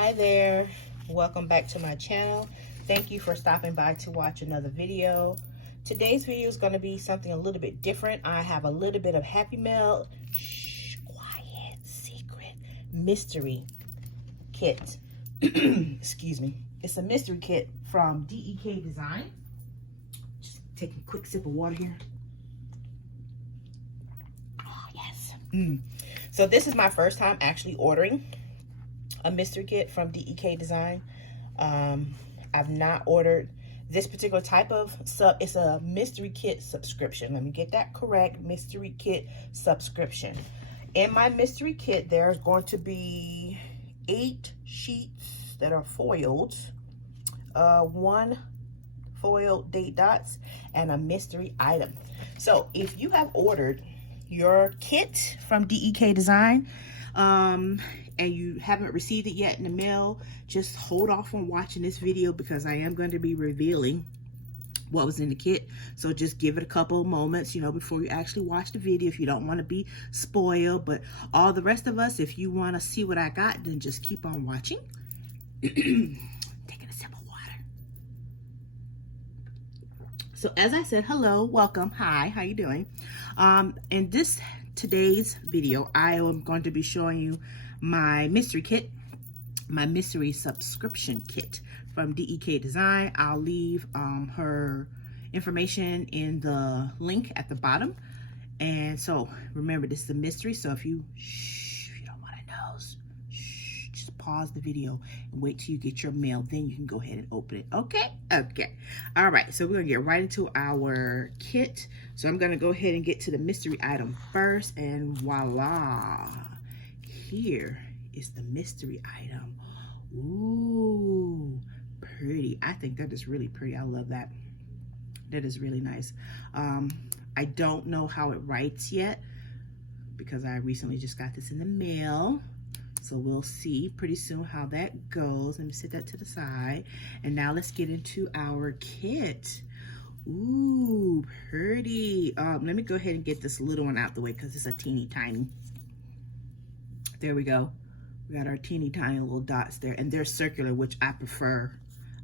Hi there, welcome back to my channel. Thank you for stopping by to watch another video. Today's video is going to be something a little bit different. I have a little bit of Happy Mail, quiet, secret, mystery kit. Excuse me. It's a mystery kit from DEK Design. Just taking a quick sip of water here. Oh, yes. So this is my first time actually ordering a mystery kit from DEK Design. I've not ordered this particular type of it's a mystery kit subscription. Let me get that correct. Mystery kit subscription. In my mystery kit, there's going to be 8 sheets that are foiled, 1 foiled date dots, and a mystery item. So if you have ordered your kit from DEK Design, and you haven't received it yet in the mail, just hold off on watching this video because I am going to be revealing what was in the kit. So just give it a couple of moments, you know, before you actually watch the video if you don't want to be spoiled. But all the rest of us, if you want to see what I got, then just keep on watching. Taking a sip of water. So as I said, hello, welcome, hi, how you doing? In today's video, I am going to be showing you my mystery kit, my mystery subscription kit from DEK Design. I'll leave her information in the link at the bottom. And so remember, this is a mystery, so if you don't want to know, just pause the video and wait till you get your mail, then you can go ahead and open it. Okay. All right, so we're gonna get right into our kit. So I'm gonna go ahead and get to the mystery item first, and voila, here is the mystery item. Ooh, pretty. I think that is really pretty. I love that. That is really nice. I don't know how it writes yet because I recently just got this in the mail. So we'll see pretty soon how that goes. Let me set that to the side. And now let's get into our kit. Ooh, pretty. Let me go ahead and get this little one out the way because it's a teeny tiny. There we go. We got our teeny tiny little dots there, and they're circular, which I prefer.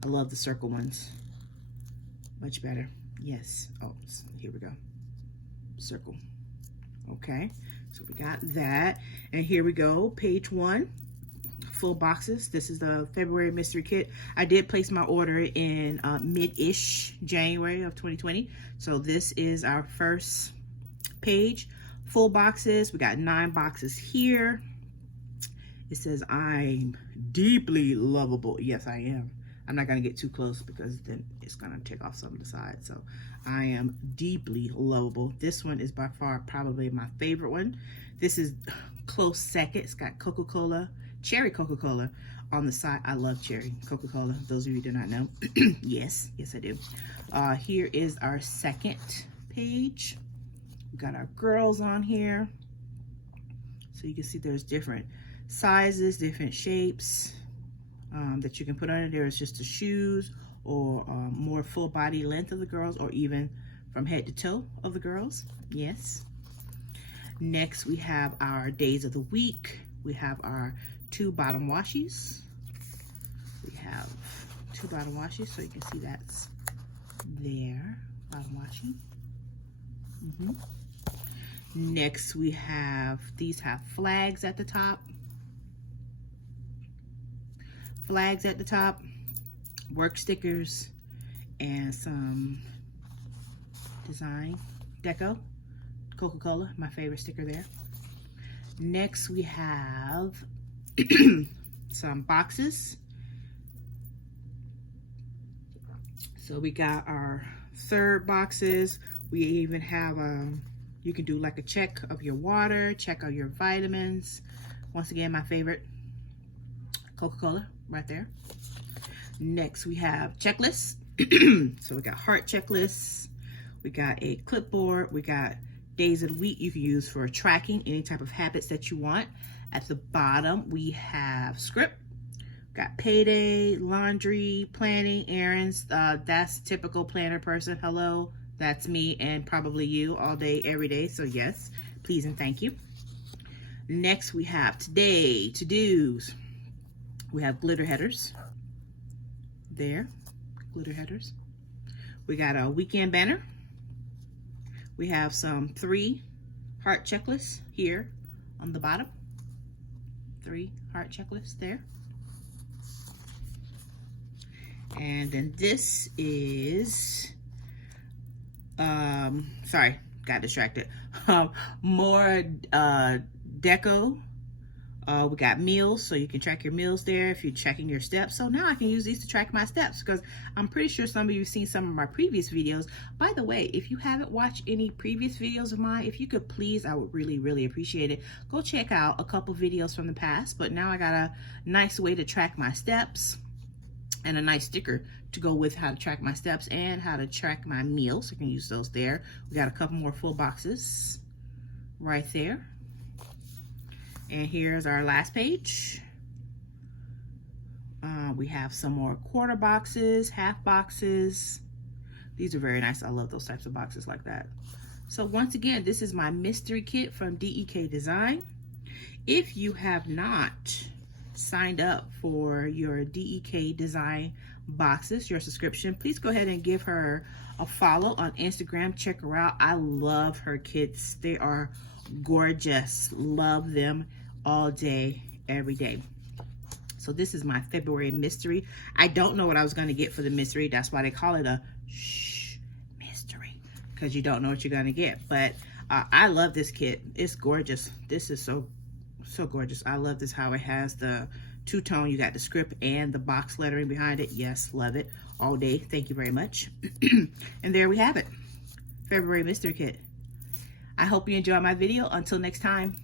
I love the circle ones. Much better. Yes. Oh, here we go. Circle. Okay. So we got that. And here we go. Page 1. Full boxes. This is the February mystery kit. I did place my order in mid-ish January of 2020. So this is our first page. Full boxes. We got 9 boxes here. It says, I'm deeply lovable. Yes, I am. I'm not going to get too close because then it's going to take off some of the sides. So I am deeply lovable. This one is by far probably my favorite one. This is close second. It's got Coca-Cola, cherry Coca-Cola on the side. I love cherry Coca-Cola. Those of you who do not know. Yes, I do. Here is our second page. We got our girls on here. So you can see there's different sizes, different shapes that you can put on it. There's just the shoes or more full body length of the girls, or even from head to toe of the girls. Yes. Next, we have our days of the week. We have our 2 bottom washies. We have 2 bottom washies, so you can see that's there, bottom washi. Next, we have, these have flags at the top. Flags at the top, work stickers, and some design deco. Coca-Cola, my favorite sticker there. Next, we have some boxes. So we got our 3rd boxes. We even have you can do like a check of your water, check of your vitamins. Once again, my favorite, Coca-Cola right there. Next, we have checklists. So we got heart checklists. We got a clipboard. We got days of the week you can use for tracking any type of habits that you want. At the bottom, we have script. Got payday, laundry, planning, errands. That's typical planner person. Hello, that's me and probably you all day, every day. So yes, please and thank you. Next, we have today, to-dos. We have glitter headers there, glitter headers. We got a weekend banner. We have some 3 heart checklists here on the bottom. 3 heart checklists there. And then this is, sorry, got distracted. More deco. We got meals, so you can track your meals there if you're tracking your steps. So now I can use these to track my steps, because I'm pretty sure some of you have seen some of my previous videos. By the way, if you haven't watched any previous videos of mine, if you could please, I would really, really appreciate it. Go check out a couple videos from the past. But now I got a nice way to track my steps and a nice sticker to go with how to track my steps and how to track my meals. I can use those there. We got a couple more full boxes right there. And here's our last page. We have some more quarter boxes, half boxes. These are very nice. I love those types of boxes like that. So once again, this is my mystery kit from DEK Design. If you have not signed up for your DEK Design boxes, your subscription, please go ahead and give her a follow on Instagram. Check her out. I love her kits. They are gorgeous. Love them all day, every day. So this is my February mystery. I don't know what I was going to get for the mystery. That's why they call it a mystery, because you don't know what you're going to get. But I love this kit. It's gorgeous. This is so gorgeous. I love this, how it has the two-tone. You got the script and the box lettering behind it. Yes, love it all day. Thank you very much. And there we have it, February mystery kit. I hope you enjoyed my video. Until next time.